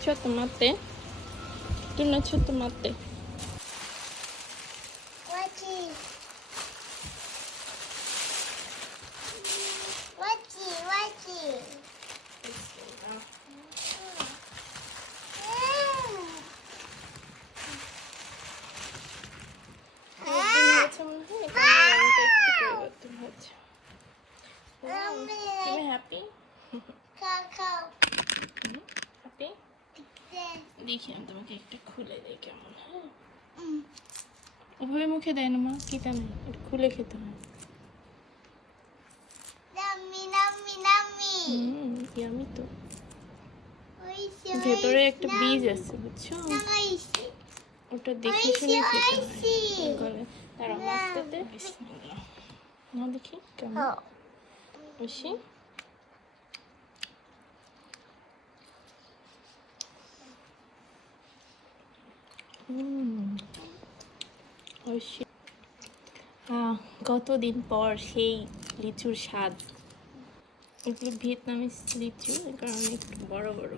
ちょっと待って。ルナ、ちょっと待って。তুমি happy দেখি আমি তোমাকে একটা খুলে দিই কেমন হ্যাঁ। ওভাবে মুখে দেয় না মা কিটা নেই একটু খুলে খেতে হয়। আমি তো। ভেতরে একটা বীজ আছে বুঝছ? ওটা দেখে শুনে খেতে হয়। তার না। দেখি কেমন? Oh. কতদিন পর সেই লিচুর স্বাদ? এগুলো ভিয়েতনামিজ লিচু কারণ কারণে একটু বড় বড়।